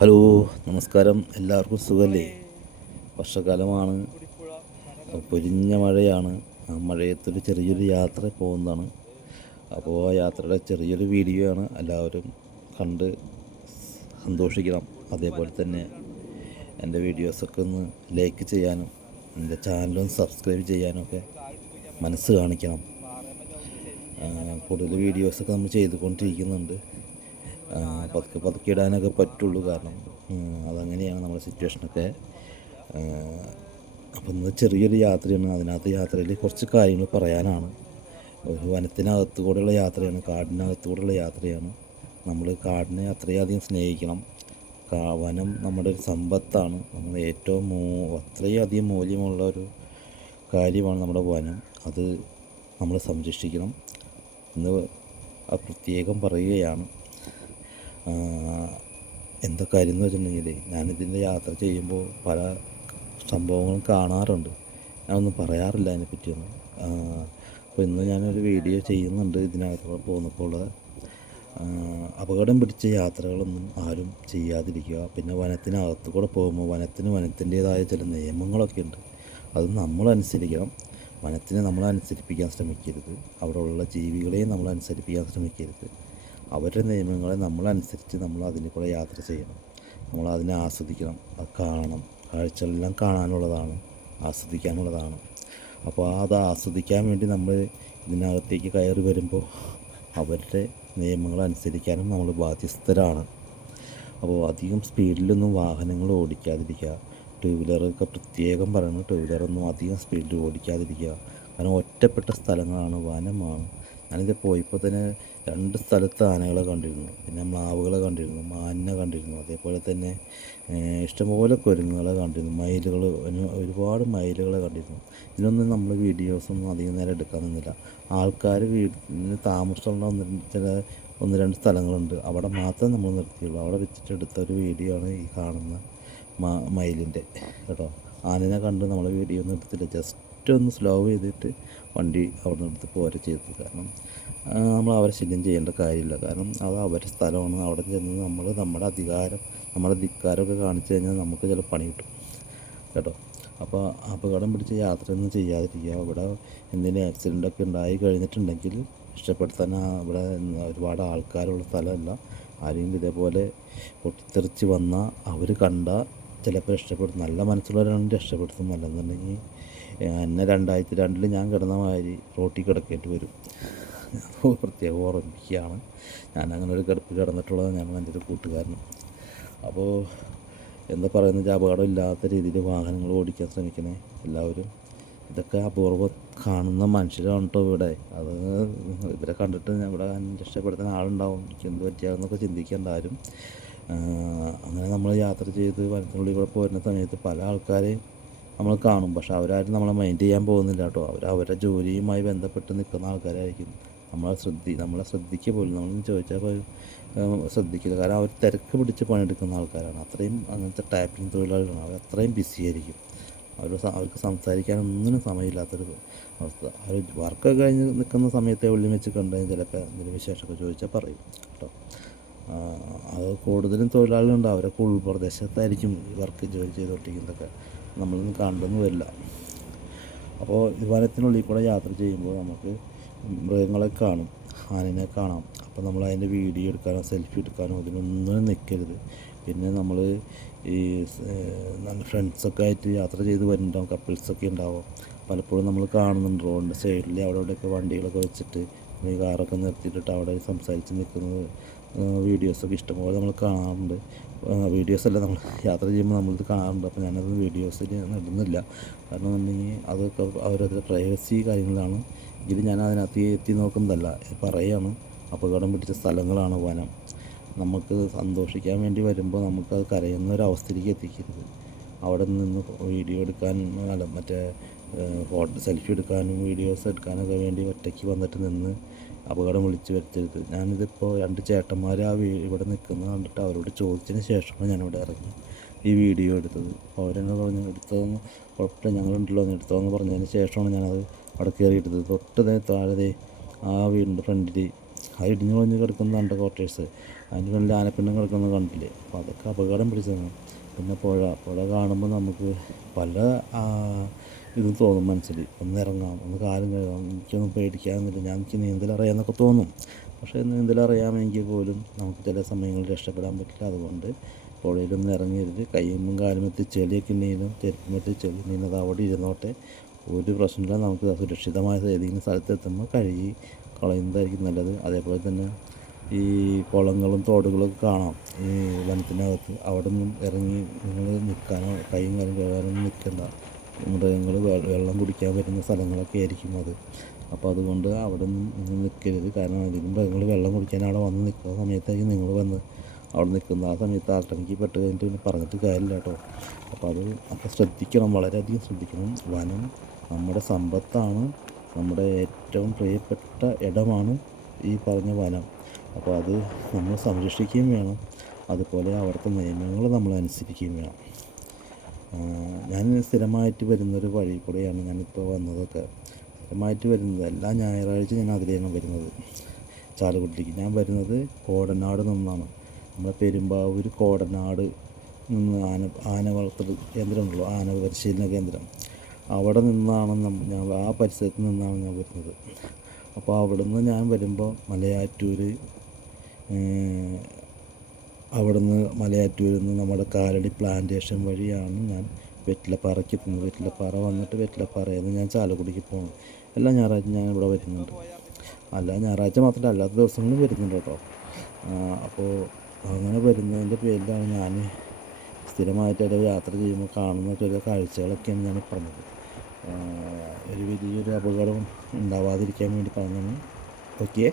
Hello നമസ്കാരം. എല്ലാവർക്കും സുഖമല്ലേ വർഷക്കാലമാണ് പൊരിഞ്ഞ മഴയാണ്. ആ മഴയത്തൊരു ചെറിയൊരു യാത്ര പോകുന്നതാണ്. അപ്പോൾ ആ യാത്രയുടെ ചെറിയൊരു വീഡിയോ ആണ് എല്ലാവരും കണ്ട് സന്തോഷിക്കണം. അതേപോലെ തന്നെ എന്റെ വീഡിയോസൊക്കെ ഒന്ന് ലൈക്ക് ചെയ്യാനും എന്റെ ചാനലൊന്ന് സബ്സ്ക്രൈബ് ചെയ്യാനും ഒക്കെ മനസ്സ് കാണിക്കണം. കൂടുതൽ വീഡിയോസൊക്കെ നമ്മൾ ചെയ്തുകൊണ്ടിരിക്കുന്നുണ്ട്. പതുക്കെ പതുക്കെ ഇടാനൊക്കെ പറ്റുള്ളൂ കാരണം അതങ്ങനെയാണ് നമ്മുടെ സിറ്റുവേഷനൊക്കെ. അപ്പം ഇന്ന് ചെറിയൊരു യാത്രയാണ്. അതിനകത്ത് യാത്രയിൽ കുറച്ച് കാര്യങ്ങൾ പറയാനാണ്. ഒരു വനത്തിനകത്ത് കൂടെയുള്ള യാത്രയാണ് കാടിനകത്ത് കൂടെയുള്ള യാത്രയാണ്. നമ്മൾ കാടിനെ അത്രയധികം സ്നേഹിക്കണം. വനം നമ്മുടെ ഒരു സമ്പത്താണ്. നമ്മൾ ഏറ്റവും മൂ അത്രയധികം മൂല്യമുള്ള ഒരു കാര്യമാണ് നമ്മുടെ വനം. അത് നമ്മൾ സംരക്ഷിക്കണം. എന്ന് പ്രത്യേകം പറയുകയാണ്. എന്താ കാര്യം എന്ന് വെച്ചിട്ടുണ്ടെങ്കിൽ ഞാനിതിന്റെ യാത്ര ചെയ്യുമ്പോൾ പല സംഭവങ്ങളും കാണാറുണ്ട്. ഞാനൊന്നും പറയാറില്ല അതിനെപ്പറ്റിയൊന്നും. അപ്പോൾ ഇന്ന് ഞാനൊരു വീഡിയോ ചെയ്യുന്നുണ്ട് ഇതിനകത്ത് പോകുന്നപ്പോൾ. അപകടം പിടിച്ച യാത്രകളൊന്നും ആരും ചെയ്യാതിരിക്കുക. പിന്നെ വനത്തിനകത്ത് കൂടെ പോകുമ്പോൾ വനത്തിന് വനത്തിന്റേതായ ചില നിയമങ്ങളൊക്കെ ഉണ്ട്. അത് നമ്മൾ അനുസരിക്കണം. വനത്തിനെ നമ്മൾ അനുസരിപ്പിക്കാൻ ശ്രമിക്കരുത്. അവിടെ ഉള്ള ജീവികളെയും നമ്മൾ അനുസരിപ്പിക്കാൻ ശ്രമിക്കരുത്. അവരുടെ നിയമങ്ങളെ നമ്മളനുസരിച്ച് നമ്മൾ അതിന്റെ കൂടെ യാത്ര ചെയ്യണം. നമ്മൾ അതിനെ ആസ്വദിക്കണം. അത് കാണണം. കാഴ്ചകളെല്ലാം കാണാനുള്ളതാണ്. ആസ്വദിക്കാനുള്ളതാണ്. അപ്പോൾ അത് ആസ്വദിക്കാൻ വേണ്ടി നമ്മൾ ഇതിനകത്തേക്ക് കയറി വരുമ്പോൾ അവരുടെ നിയമങ്ങൾ അനുസരിക്കാനും നമ്മൾ ബാധ്യസ്ഥരാണ്. അപ്പോൾ അധികം സ്പീഡിലൊന്നും വാഹനങ്ങൾ ഓടിക്കാതിരിക്കുക. ടൂ വീലറൊക്കെ പ്രത്യേകം പറയുന്നു ടൂ വീലറൊന്നും അധികം സ്പീഡിൽ ഓടിക്കാതിരിക്കുക. കാരണം ഒറ്റപ്പെട്ട സ്ഥലങ്ങളാണ്. വനമാണ്. ഞാനിത് പോയപ്പോൾ തന്നെ രണ്ട് സ്ഥലത്ത് ആനകളെ കണ്ടിരുന്നു. പിന്നെ മ്ലാവുകളെ കണ്ടിരുന്നു മാനിനെ കണ്ടിരുന്നു അതേപോലെ തന്നെ ഇഷ്ടംപോലെ കുരങ്ങുകളെ കണ്ടിരുന്നു മയിലുകൾ ഒരുപാട് മയിലുകളെ കണ്ടിരുന്നു. ഇതിനൊന്നും നമ്മൾ വീഡിയോസൊന്നും അധികം നേരം എടുക്കാൻ നിന്നില്ല. ആൾക്കാർ വീട്ടിന് താമസമുള്ള ഒന്ന് ചില ഒന്ന് രണ്ട് സ്ഥലങ്ങളുണ്ട്. അവിടെ മാത്രമേ നമ്മൾ നിർത്തിയുള്ളൂ. അവിടെ വെച്ചിട്ട് എടുത്ത ഒരു വീഡിയോ ആണ് ഈ കാണുന്ന മയിലിന്റെ കേട്ടോ. ആനനെ കണ്ട് നമ്മൾ വീഡിയോ ഒന്നും എടുത്തില്ല. ജസ്റ്റ് ഒന്ന് സ്ലോ ചെയ്തിട്ട് വണ്ടി അവിടെ നിന്ന് എടുത്ത് പോരെ ചെയ്തത്. കാരണം നമ്മൾ അവരെ ശല്യം ചെയ്യേണ്ട കാര്യമില്ല. കാരണം അത് അവരുടെ സ്ഥലമാണ്. അവിടെ ചെന്ന് നമ്മൾ നമ്മുടെ അധികാരം നമ്മുടെ ധിക്കാരമൊക്കെ കാണിച്ചു കഴിഞ്ഞാൽ നമുക്ക് ചില പണി കിട്ടും. കേട്ടോ? അപ്പോൾ അപകടം പിടിച്ച യാത്രയൊന്നും ചെയ്യാതിരിക്കുക. ഇവിടെ എന്തെങ്കിലും ആക്സിഡന്റ് ഒക്കെ ഉണ്ടായി കഴിഞ്ഞിട്ടുണ്ടെങ്കിൽ രക്ഷപ്പെടുത്താൻ ഇവിടെ ഒരുപാട് ആൾക്കാരുള്ള സ്ഥലമല്ല. ആരെങ്കിലും ഇതേപോലെ പൊട്ടിത്തെറിച്ച് വന്നാൽ അവർ കണ്ട ചിലപ്പോൾ രക്ഷപ്പെടും. നല്ല മനസ്സുള്ളവരാണെങ്കിൽ രക്ഷപ്പെടുത്തും. അല്ലെന്നുണ്ടെങ്കിൽ എന്നെ രണ്ടായിരത്തി രണ്ടിൽ ഞാൻ കിടന്ന മാതിരി റോട്ടിൽ കിടക്കേണ്ടി വരും. അത് പ്രത്യേകം ഓർമ്മിക്കുകയാണ് ഞാൻ അങ്ങനെ ഒരു കിടപ്പ് കിടന്നിട്ടുള്ളത് ഞാൻ എന്റെ ഒരു കൂട്ടുകാരനും. അപ്പോൾ എന്താ പറയുന്നത് വെച്ചാൽ അപകടമില്ലാത്ത രീതിയിൽ വാഹനങ്ങൾ ഓടിക്കാൻ ശ്രമിക്കണേ എല്ലാവരും. ഇതൊക്കെ അപൂർവം കാണുന്ന മനുഷ്യരാണ് കേട്ടോ ഇവിടെ. അത് ഇവരെ കണ്ടിട്ട് ഇവിടെ രക്ഷപ്പെടുത്തുന്ന ആളുണ്ടാവും. എന്ത് പറ്റിയാന്നൊക്കെ ചിന്തിക്കേണ്ട ആരും. അങ്ങനെ നമ്മൾ യാത്ര ചെയ്ത് വനത്തിനുള്ളിൽ കൂടെ പോരുന്ന സമയത്ത് പല ആൾക്കാരെയും നമ്മൾ കാണും. പക്ഷെ അവരാരും നമ്മളെ മൈൻഡ് ചെയ്യാൻ പോകുന്നില്ല കേട്ടോ. അവർ അവരുടെ ജോലിയുമായി ബന്ധപ്പെട്ട് നിൽക്കുന്ന ആൾക്കാരായിരിക്കും. നമ്മളെ ശ്രദ്ധി നമ്മളെ ശ്രദ്ധിക്കുക പോലും നമ്മൾ ചോദിച്ചാൽ ശ്രദ്ധിക്കില്ല. കാരണം അവർ തിരക്ക് പിടിച്ച് പണിയെടുക്കുന്ന ആൾക്കാരാണ്. അത്രയും അങ്ങനത്തെ ടൈപ്പിംഗ് തൊഴിലാളികളാണ്. അവർ അത്രയും ബിസി ആയിരിക്കും. അവർ അവർക്ക് സംസാരിക്കാനൊന്നിനും സമയമില്ലാത്തൊരു അവസ്ഥ. അവർ വർക്കൊക്കെ കഴിഞ്ഞ് നിൽക്കുന്ന സമയത്തെ ഉള്ളിൽ വെച്ച് കണ്ടുകഴിഞ്ഞാൽ ചിലപ്പോൾ എന്തെങ്കിലും വിശേഷമൊക്കെ ചോദിച്ചാൽ പറയും കേട്ടോ. അത് കൂടുതലും തൊഴിലാളികളുണ്ട്. അവരൊക്കെ ഉൾപ്രദേശത്തായിരിക്കും വർക്ക് ജോലി ചെയ്തുകൊണ്ടിരിക്കുന്നതൊക്കെ നമ്മളൊന്നും കണ്ടെന്ന് വരില്ല. അപ്പോൾ വിമാനത്തിനുള്ളിൽ കൂടെ യാത്ര ചെയ്യുമ്പോൾ നമുക്ക് മൃഗങ്ങളെ കാണും ആനനെ കാണാം. അപ്പോൾ നമ്മൾ അതിന്റെ വീഡിയോ എടുക്കാനോ സെൽഫി എടുക്കാനോ അതിനൊന്നും നിൽക്കരുത് പിന്നെ നമ്മൾ ഈ നല്ല ഫ്രണ്ട്സൊക്കെ ആയിട്ട് യാത്ര ചെയ്ത് വരുന്നുണ്ടാവും കപ്പിൾസൊക്കെ ഉണ്ടാവും. പലപ്പോഴും നമ്മൾ കാണുന്നുണ്ട് റോഡിന്റെ സൈഡിൽ അവിടെ ഇവിടെയൊക്കെ വണ്ടികളൊക്കെ വെച്ചിട്ട് കാറൊക്കെ നിർത്തിയിട്ടിട്ട് അവിടെ സംസാരിച്ച് നിൽക്കുന്നത് വീഡിയോസൊക്കെ ഇഷ്ടംപോലെ നമ്മൾ കാണാറുണ്ട്. വീഡിയോസ് അല്ല നമ്മൾ യാത്ര ചെയ്യുമ്പോൾ നമ്മളിത് കാണാറുണ്ട്. അപ്പോൾ ഞാനത് വീഡിയോസിൽ ഇടുന്നില്ല. കാരണം എന്നുണ്ടെങ്കിൽ അതൊക്കെ അവരത് പ്രൈവസി കാര്യങ്ങളാണ്. ഇത് ഞാൻ അതിനകത്ത് എത്തി നോക്കുന്നതല്ല പറയുകയാണ് അപകടം പിടിച്ച സ്ഥലങ്ങളാണ് വനം. നമുക്ക് സന്തോഷിക്കാൻ വേണ്ടി വരുമ്പോൾ നമുക്കത് കരയുന്ന ഒരു അവസ്ഥയിലേക്ക് എത്തിക്കരുത്. അവിടെ നിന്ന് വീഡിയോ എടുക്കാൻ അല്ല മറ്റേ ഫോട്ടോ സെൽഫി എടുക്കാനും വീഡിയോസ് എടുക്കാനൊക്കെ വേണ്ടി ഒറ്റയ്ക്ക് വന്നിട്ട് നിന്ന് അപകടം വിളിച്ച് വരുത്തരുത്. ഞാനിതിപ്പോൾ രണ്ട് ചേട്ടന്മാർ ആ ഇവിടെ നിൽക്കുന്നത് കണ്ടിട്ട് അവരോട് ചോദിച്ചതിന് ശേഷമാണ് ഞാനിവിടെ ഇറങ്ങി ഈ വീഡിയോ എടുത്തത്. അവരെന്നെ പറഞ്ഞു എടുത്തതെന്ന് കുഴപ്പമില്ല ഞങ്ങളുണ്ടല്ലോ എന്ന് എടുത്തതെന്ന് പറഞ്ഞതിന് ശേഷമാണ് ഞാനത് അവിടെ കയറിയിട്ടത്. എടുത്തത് തൊട്ട് ദേ താഴെ ആ വീടിന്റെ ഫ്രണ്ടിൽ ആ ഇടിഞ്ഞു പൊളിഞ്ഞ് കിടക്കുന്ന അണ്ടർ ക്വാർട്ടേഴ്സ് അതിന്റെ ഫ്രണ്ടിൽ ആനപ്പിണ്ണം കിടക്കുന്നത് കണ്ടില്ലേ? അപ്പോൾ അതൊക്കെ അപകടം പിടിച്ചതാണ് പിന്നെ പുഴ. പുഴ കാണുമ്പോൾ നമുക്ക് പല ഇതും തോന്നും മനസ്സിൽ ഒന്ന് ഇറങ്ങാം ഒന്ന് കാലം കഴുകാം. എനിക്കൊന്നും പേടിക്കാമെന്നില്ല ഞാൻ എനിക്ക് നീന്തൽ അറിയാമെന്നൊക്കെ തോന്നും. പക്ഷേ നീന്തൽ അറിയാമെങ്കിൽ പോലും നമുക്ക് ചില സമയങ്ങളിൽ രക്ഷപ്പെടാൻ പറ്റില്ല. അതുകൊണ്ട് പുഴയിലൊന്നും ഇറങ്ങരുത്. കയ്യുമ്പും കാലുമെത്തി ചെളിയൊക്കെ ഉണ്ടെങ്കിലും ചെരുപ്പുമെത്തി ചെളി അത് അവിടെ ഇരുന്നോട്ടെ. ഒരു പ്രശ്നമില്ല നമുക്ക് സുരക്ഷിതമായ ഏതെങ്കിലും സ്ഥലത്ത് എത്തുമ്പോൾ കഴുകി കളയുന്നതായിരിക്കും നല്ലത്. അതേപോലെ തന്നെ ഈ കുളങ്ങളും തോടുകളൊക്കെ കാണാം. ഈ വനത്തിനകത്ത് അവിടെ നിന്നും ഇറങ്ങി നിങ്ങൾ നിൽക്കാനോ കൈയും കാലും കഴുകാനൊന്നും നിൽക്കണ്ട. മൃഗങ്ങൾ വെള്ളം കുടിക്കാൻ വരുന്ന സ്ഥലങ്ങളൊക്കെ ആയിരിക്കും അത്. അപ്പോൾ അതുകൊണ്ട് അവിടെ നിന്നും നിൽക്കരുത്. കാരണം അധികം മൃഗങ്ങൾ വെള്ളം കുടിക്കാൻ അവിടെ വന്ന് നിൽക്കുന്ന സമയത്തായിരിക്കും നിങ്ങൾ വന്ന് അവിടെ നിൽക്കുന്നത്. ആ സമയത്ത് ആക്രമിക്ക് പെട്ട് കഴിഞ്ഞിട്ട് പിന്നെ പറഞ്ഞിട്ട് കാര്യമില്ല കേട്ടോ. അപ്പോൾ അത് അപ്പോൾ ശ്രദ്ധിക്കണം. വളരെയധികം ശ്രദ്ധിക്കണം. വനം നമ്മുടെ സമ്പത്താണ് നമ്മുടെ ഏറ്റവും പ്രിയപ്പെട്ട ഇടമാണ് ഈ പറഞ്ഞ വനം. അപ്പോൾ അത് നമ്മൾ സംരക്ഷിക്കുകയും വേണം. അതുപോലെ അവിടുത്തെ നിയമങ്ങൾ നമ്മൾ അനുസരിക്കുകയും വേണം. ഞാൻ സ്ഥിരമായിട്ട് വരുന്നൊരു വഴി കൂടെയാണ് ഞാനിപ്പോൾ വന്നതൊക്കെ. സ്ഥിരമായിട്ട് വരുന്നത് എല്ലാ ഞായറാഴ്ച ഞാൻ അതിലെയാണ് വരുന്നത്. ചാലക്കുടിലേക്ക് ഞാൻ വരുന്നത് കോടനാട് നിന്നാണ്. നമ്മുടെ പെരുമ്പാവൂർ കോടനാട് നിന്ന് ആന ആന വളർത്തൽ കേന്ദ്രമുണ്ടല്ലോ ആന പരിശീലന കേന്ദ്രം. അവിടെ നിന്നാണ് ഞാൻ ആ പരിസരത്ത് നിന്നാണ് ഞാൻ വരുന്നത്. അപ്പോൾ അവിടെ നിന്ന് ഞാൻ വരുമ്പോൾ മലയാറ്റൂർ അവിടുന്ന് മലയാറ്റൂരിൽ നിന്ന് നമ്മുടെ കാലടി പ്ലാന്റേഷൻ വഴിയാണ് ഞാൻ വെറ്റിലപ്പാറയ്ക്ക് എത്തുന്നത് വെറ്റിലപ്പാറ വന്നിട്ട് വെറ്റിലപ്പാറയിൽ നിന്ന് ഞാൻ ചാലക്കുടിക്ക് പോകുന്നു എല്ലാ ഞായറാഴ്ച ഞാൻ ഇവിടെ വരുന്നുണ്ട്. അല്ല ഞായറാഴ്ച മാത്രമല്ല അല്ലാത്ത ദിവസങ്ങളും വരുന്നുണ്ട് കേട്ടോ. അപ്പോൾ അങ്ങനെ വരുന്നതിന്റെ പേരിലാണ് ഞാൻ സ്ഥിരമായിട്ട് യാത്ര ചെയ്യുമ്പോൾ കാണുന്ന ചില കാഴ്ചകളൊക്കെയാണ് ഞാൻ പറഞ്ഞത്. ഒരു വലിയൊരു അപകടം ഉണ്ടാവാതിരിക്കാൻ വേണ്ടി പറഞ്ഞാണ് ഓക്കെ.